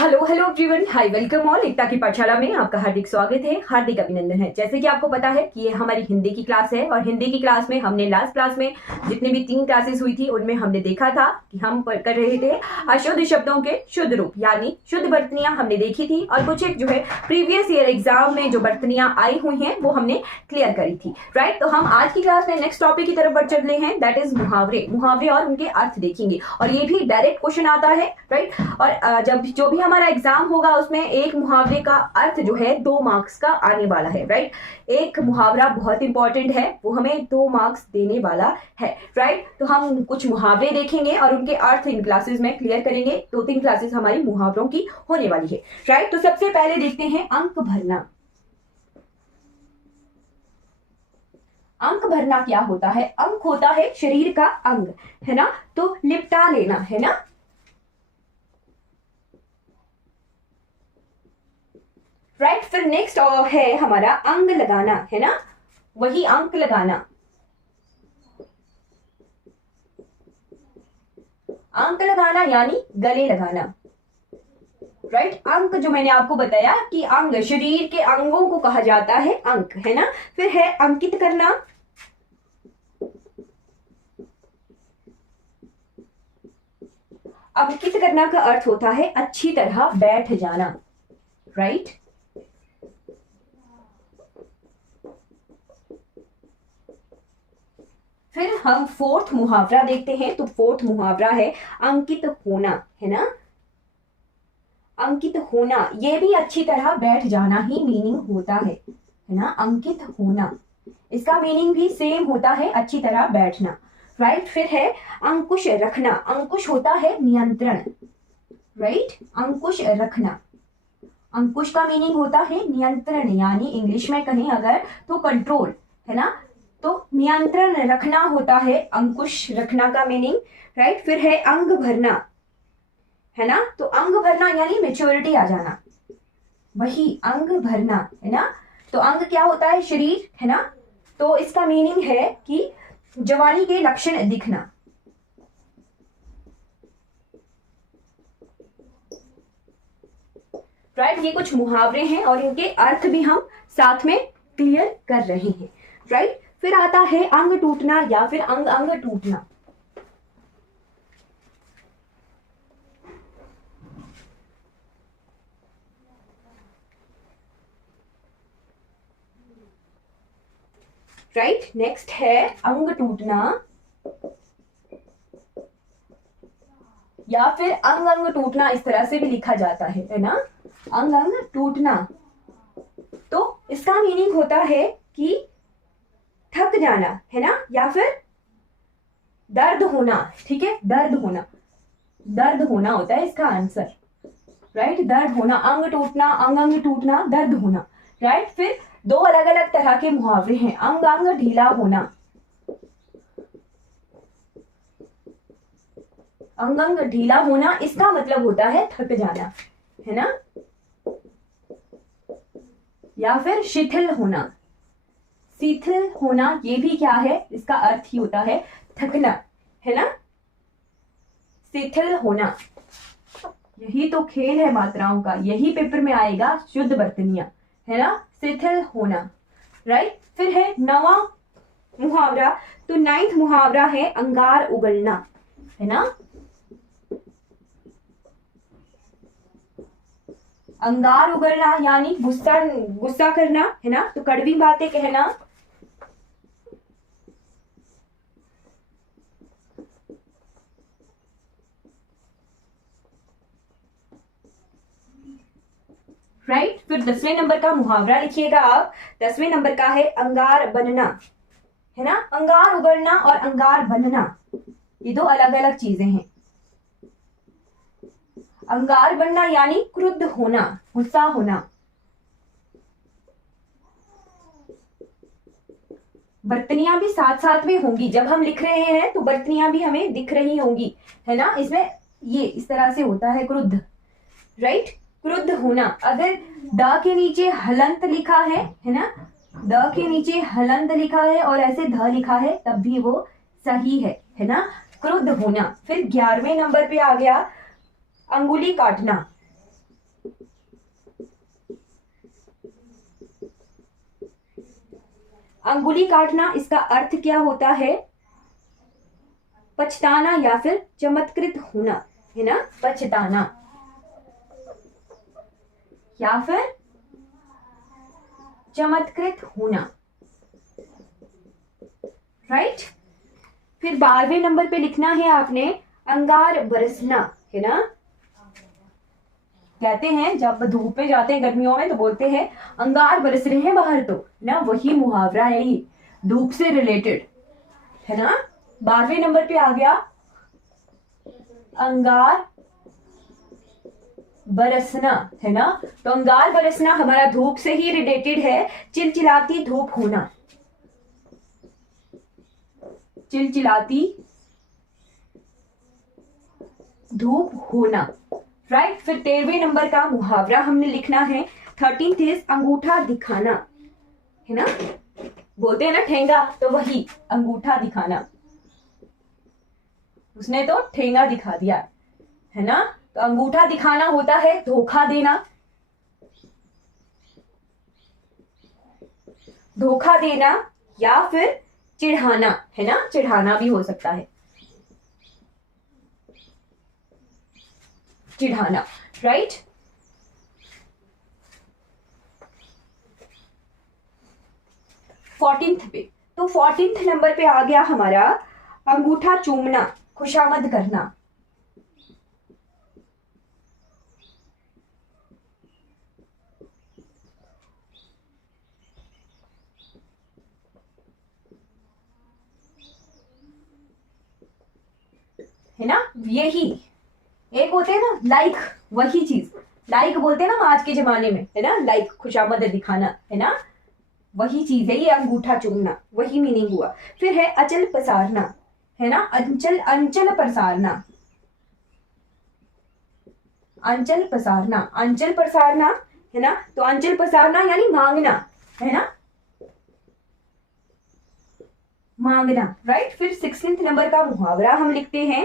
Hello hello everyone, hi welcome all. Ekta की पाठशाला में आपका हार्दिक स्वागत है, हार्दिक अभिनंदन है। जैसे कि आपको पता है कि ये हमारी हिंदी की क्लास है और हिंदी की क्लास में हमने लास्ट क्लास में जितनी भी 3 क्लासेस हुई थी उनमें हमने देखा था कि हम कर रहे थे अशुद्ध शब्दों के शुद्ध रूप यानी शुद्ध बर्तनियां हमने देखी थी और कुछ एक जो है प्रीवियस ईयर एग्जाम में जो बर्तनियां आई हुई हैं वो हमने क्लियर करी थी। राइट, तो हम आज की क्लास में नेक्स्ट टॉपिक की तरफ बढ़ चल रहे हैं, दैट इज मुहावरे। मुहावरे और उनके अर्थ देखेंगे और ये भी डायरेक्ट क्वेश्चन आता है। राइट, और जब जो भी हमारा एग्जाम होगा उसमें एक मुहावरे का अर्थ जो है 2 मार्क्स का आने वाला है। राइट, एक मुहावरा बहुत इंपॉर्टेंट है, वो हमें 2 मार्क्स देने वाला है। राइट, तो हम कुछ मुहावरे देखेंगे और उनके अर्थ इन क्लासेस में क्लियर करेंगे। 2-3 क्लासेस हमारी मुहावरों की होने वाली है। राइट, तो सबसे पहले देखते हैं अंक भरना। अंक भरना क्या होता है? अंक होता है शरीर का अंग, है ना, तो लिपटा लेना, है ना। राइट, फिर नेक्स्ट है हमारा अंग लगाना, है ना, वही अंक लगाना। अंक लगाना यानी गले लगाना। राइट, अंक जो मैंने आपको बताया कि अंग शरीर के अंगों को कहा जाता है अंक, है ना। फिर है अंकित करना। अंकित करना का अर्थ होता है अच्छी तरह बैठ जाना। राइट, फिर हम 4th मुहावरा देखते हैं। तो 4th मुहावरा है अंकित होना, है ना। अंकित होना, ये भी अच्छी तरह बैठ जाना ही मीनिंग होता है ना। अंकित होना, इसका मीनिंग भी सेम होता है, अच्छी तरह बैठना। राइट, फिर है अंकुश रखना। अंकुश होता है नियंत्रण। राइट, अंकुश रखना, अंकुश का मीनिंग होता है नियंत्रण यानी इंग्लिश में कहें अगर तो कंट्रोल, है ना। तो नियंत्रण रखना होता है अंकुश रखना का मीनिंग। राइट, फिर है अंग भरना, है ना। तो अंग भरना यानी मेच्योरिटी आ जाना, वही अंग भरना, है ना। तो अंग क्या होता है? शरीर, है ना। तो इसका मीनिंग है कि जवानी के लक्षण दिखना। राइट, ये कुछ मुहावरे हैं और इनके अर्थ भी हम साथ में क्लियर कर रहे हैं। राइट, फिर आता है अंग टूटना या फिर अंग अंग टूटना। राइट, नेक्स्ट है अंग टूटना या फिर अंग अंग टूटना, इस तरह से भी लिखा जाता है ना, अंग अंग टूटना। तो इसका मीनिंग होता है कि थक जाना, है ना, या फिर दर्द होना। ठीक है, दर्द होना, दर्द होना होता है इसका आंसर। राइट, दर्द होना, अंग टूटना, अंग अंग टूटना, दर्द होना। राइट, फिर 2 अलग अलग तरह के मुहावरे हैं। अंग अंग ढीला होना, अंग अंग ढीला होना, इसका मतलब होता है थक जाना, है ना। या फिर शिथिल होना, शिथिल होना ये भी क्या है? इसका अर्थ ही होता है थकना, है ना। शिथिल होना, यही तो खेल है मात्राओं का, यही पेपर में आएगा, शुद्ध बर्तनियां, है ना। शिथिल होना। राइट, फिर है 9वां मुहावरा। तो 9th मुहावरा है अंगार उगलना, है ना। अंगार उगलना यानी गुस्सा गुस्सा करना, है ना, तो कड़वी बातें कहना। राइट, फिर 10वें नंबर का मुहावरा लिखिएगा आप। 10वें नंबर का है अंगार बनना, है ना। अंगार उगलना और अंगार बनना ये 2 अलग अलग चीजें हैं। अंगार बनना यानी क्रुद्ध होना, गुस्सा होना। बर्तनियां भी साथ साथ में होंगी, जब हम लिख रहे हैं तो बर्तनियां भी हमें दिख रही होंगी, है ना। इसमें ये इस तरह से होता है क्रुद्ध। राइट, क्रुद्ध होना। अगर द के नीचे हलंत लिखा है ना, द के नीचे हलंत लिखा है और ऐसे ध लिखा है तब भी वो सही है ना, क्रुद्ध होना। फिर 11वें नंबर पे आ गया अंगुली काटना, अंगुली काटना, इसका अर्थ क्या होता है? पछताना या फिर चमत्कृत होना, है ना, पछताना या फिर चमत्कृत होना, राइट। फिर 12वें नंबर पे लिखना है आपने अंगार बरसना, है ना। कहते हैं जब धूप पे जाते हैं गर्मियों में तो बोलते हैं अंगार बरस रहे हैं बाहर, तो ना वही मुहावरा है ये, धूप से रिलेटेड, है ना। 12वें नंबर पे आ गया अंगार बरसना, है ना। तो अंगार बरसना हमारा धूप से ही रिलेटेड है, चिलचिलाती धूप होना, चिलचिलाती धूप होना, राइट। फिर 13वें नंबर का मुहावरा हमने लिखना है 13th इज अंगूठा दिखाना, है ना। बोलते हैं ना ठेंगा, तो वही अंगूठा दिखाना, उसने तो ठेंगा दिखा दिया, है ना। तो अंगूठा दिखाना होता है धोखा देना, धोखा देना या फिर चिढ़ाना, है ना, चिढ़ाना भी हो सकता है, चिढ़ाना, राइट। फोर्टीन्थ पे, तो 14th नंबर पे आ गया हमारा अंगूठा चूमना, खुशामद करना, है ना। यही एक होते हैं ना लाइक, वही चीज लाइक बोलते हैं ना आज के जमाने में, है ना, लाइक खुशामद दिखाना, है ना, वही चीज है ये अंगूठा चूमना, वही मीनिंग हुआ। फिर है अचल पसारना, है ना, अंचल अंचल पसारना, अंचल पसारना, अंचल पसारना, है ना। तो अंचल पसारना यानी मांगना, है ना, मांगना, राइट। फिर 16th नंबर का मुहावरा हम लिखते हैं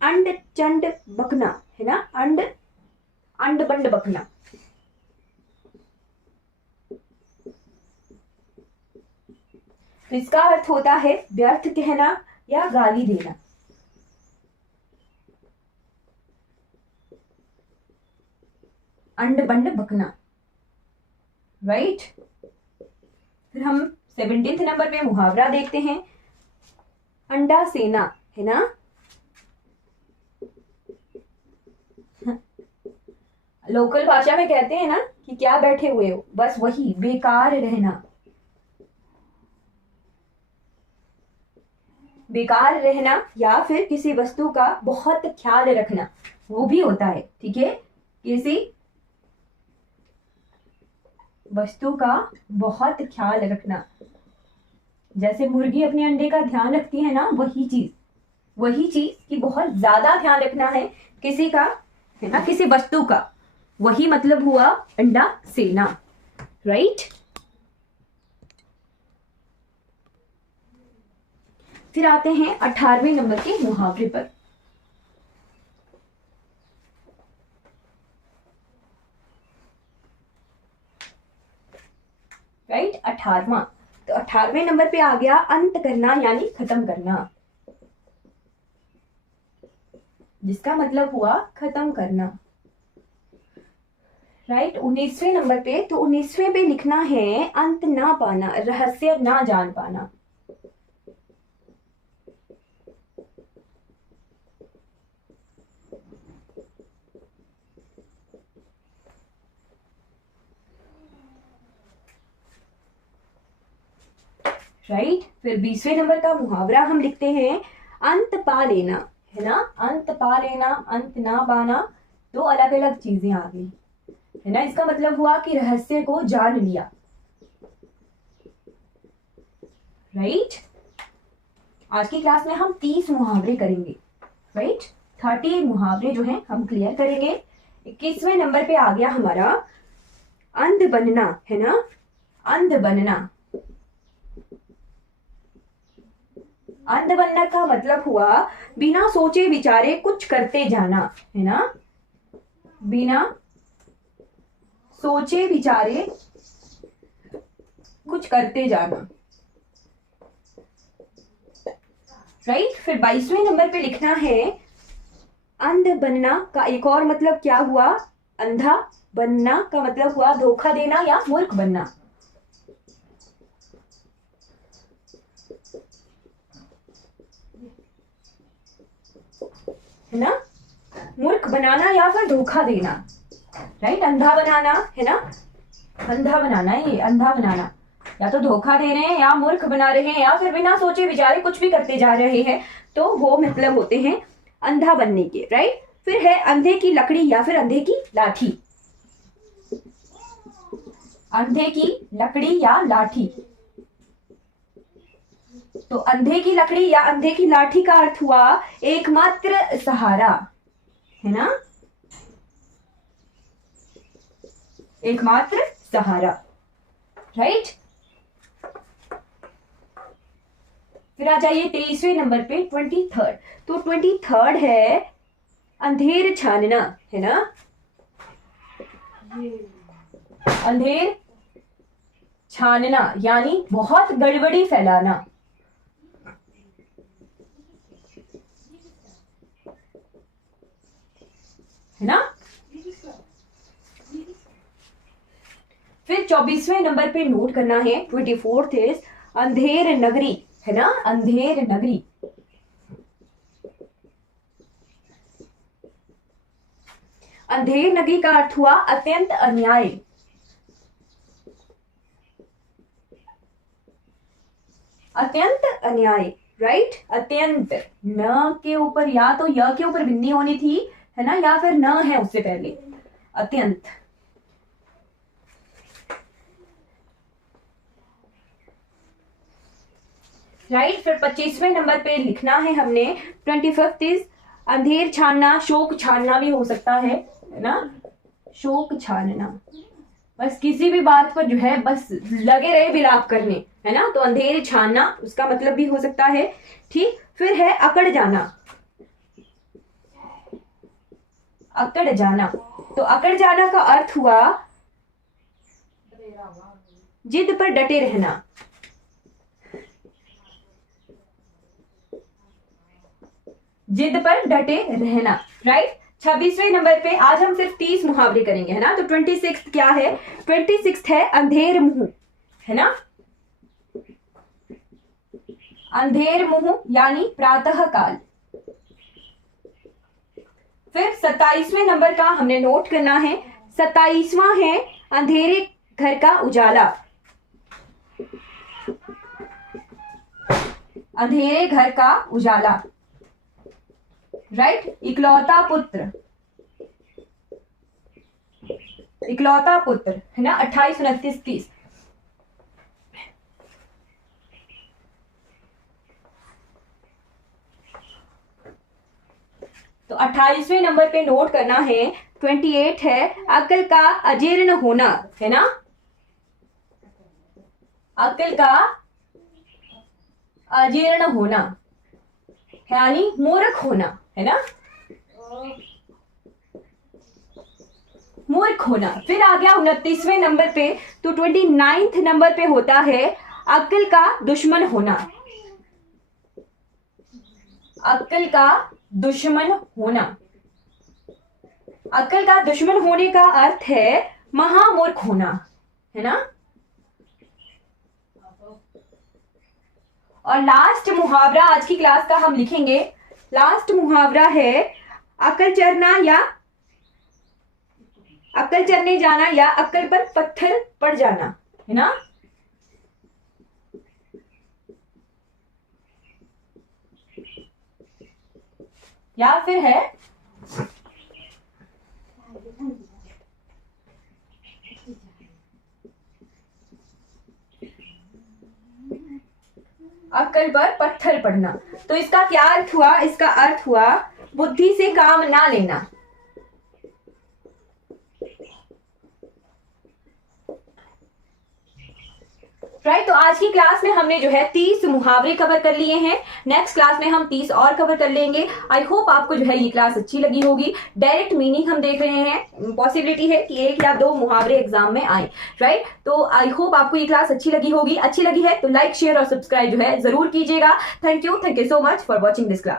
अंड चंड बकना, है ना, अंड अंड बंड बकना, तो इसका अर्थ होता है व्यर्थ कहना या गाली देना, अंड बंड बकना, राइट। फिर हम 17th नंबर पे मुहावरा देखते हैं अंडा सेना, है ना। लोकल भाषा में कहते हैं ना कि क्या बैठे हुए हो, बस वही बेकार रहना, बेकार रहना या फिर किसी वस्तु का बहुत ख्याल रखना, वो भी होता है, ठीक है। किसी वस्तु का बहुत ख्याल रखना, जैसे मुर्गी अपने अंडे का ध्यान रखती है ना, वही चीज कि बहुत ज्यादा ध्यान रखना है किसी का, है ना, किसी वस्तु का, वही मतलब हुआ अंडा सेना, राइट। फिर आते हैं 18वें नंबर के मुहावरे पर, राइट। 18वां, तो 18वें नंबर पे आ गया अंत करना यानी खत्म करना, जिसका मतलब हुआ खत्म करना, राइट। 19वें नंबर पे, तो 19वें पे लिखना है अंत ना पाना, रहस्य ना जान पाना, राइट। फिर 20वें नंबर का मुहावरा हम लिखते हैं अंत पा लेना, है ना, अंत पा लेना, अंत ना पाना, दो अलग अलग चीजें आ गई, है ना। इसका मतलब हुआ कि रहस्य को जान लिया, राइट। आज की क्लास में हम 30 मुहावरे करेंगे, राइट। 30 मुहावरे जो हैं हम क्लियर करेंगे। 21वें नंबर पे आ गया हमारा अंध बनना, है ना, अंध बनना, अंध बनना का मतलब हुआ बिना सोचे विचारे कुछ करते जाना, है ना, बिना सोचे विचारे कुछ करते जाना, राइट। फिर 22वें नंबर पे लिखना है अंध बनना का एक और मतलब क्या हुआ? अंधा बनना का मतलब हुआ धोखा देना या मूर्ख बनना, है ना? मूर्ख बनाना या फिर धोखा देना, राइट। अंधा बनाना है ना, अंधा बनाना है, ये अंधा बनाना, या तो धोखा दे रहे हैं या मूर्ख बना रहे हैं या फिर बिना सोचे विचारे कुछ भी करते जा रहे हैं, तो वो मतलब होते हैं अंधा बनने के, राइट। फिर है अंधे की लकड़ी या फिर अंधे की लाठी, अंधे की लकड़ी या लाठी। तो अंधे की लकड़ी या अंधे की लाठी का अर्थ हुआ एकमात्र सहारा, है ना, एकमात्र सहारा, राइट। फिर आ जाइए 23वें नंबर पे 23rd। तो 23rd है अंधेर छानना, है ना, अंधेर छानना यानी बहुत गड़बड़ी फैलाना, है ना। फिर 24वें नंबर पे नोट करना है 24th इज अंधेर नगरी, है ना, अंधेर नगरी। अंधेर नगरी का अर्थ हुआ अत्यंत अन्याय, अत्यंत अन्याय, राइट। अत्यंत न के ऊपर या तो य के ऊपर बिंदी होनी थी, है ना, या फिर न है उससे पहले, अत्यंत। राइट। फिर 25वें नंबर पे लिखना है हमने 25th इज अंधेर छानना, शोक छानना भी हो सकता है ना, शोक छानना, बस किसी भी बात पर जो है बस लगे रहे विलाप करने, है ना, तो अंधेर छानना उसका मतलब भी हो सकता है, ठीक। फिर है अकड़ जाना, अकड़ जाना। तो अकड़ जाना का अर्थ हुआ जिद पर डटे रहना, जिद पर डटे रहना, राइट। 26वें नंबर पे आज हम सिर्फ 30 मुहावरे करेंगे, है ना। तो 26 क्या है? 26 है अंधेर मुंह, है ना, अंधेर मुंह यानी प्रातः काल। फिर 27वें नंबर का हमने नोट करना है, 27वां है अंधेरे घर का उजाला, अंधेरे घर का उजाला, राइट। इकलौता पुत्र, इकलौता पुत्र, है ना, 28, 29, 30। तो 28वें नंबर पे नोट करना है 28 है अक्ल का अजीर्ण होना, है ना, अक्ल का अजीर्ण होना यानी मूर्ख होना, है ना, मूर्ख होना। फिर आ गया 29वें नंबर पे, तो 29th नंबर पे होता है अक्ल का दुश्मन होना, अक्ल का दुश्मन होना। अक्ल का दुश्मन होने का अर्थ है महामूर्ख होना, है ना। और लास्ट मुहावरा आज की क्लास का हम लिखेंगे, लास्ट मुहावरा है अकल चरना या अकल चरने जाना या अकल पर पत्थर पड़ जाना, है ना। या फिर है अक्ल पर पत्थर पड़ना। तो इसका क्या अर्थ हुआ? इसका अर्थ हुआ बुद्धि से काम ना लेना, राइट, तो आज की क्लास में हमने जो है 30 मुहावरे कवर कर लिए हैं। नेक्स्ट क्लास में हम 30 और कवर कर लेंगे। आई होप आपको जो है ये क्लास अच्छी लगी होगी। डायरेक्ट मीनिंग हम देख रहे हैं, पॉसिबिलिटी है कि 1 या 2 मुहावरे एग्जाम में आए। राइट, तो आई होप आपको ये क्लास अच्छी लगी होगी। अच्छी लगी है तो लाइक, शेयर और सब्सक्राइब जो है जरूर कीजिएगा। Thank you so much for watching this class.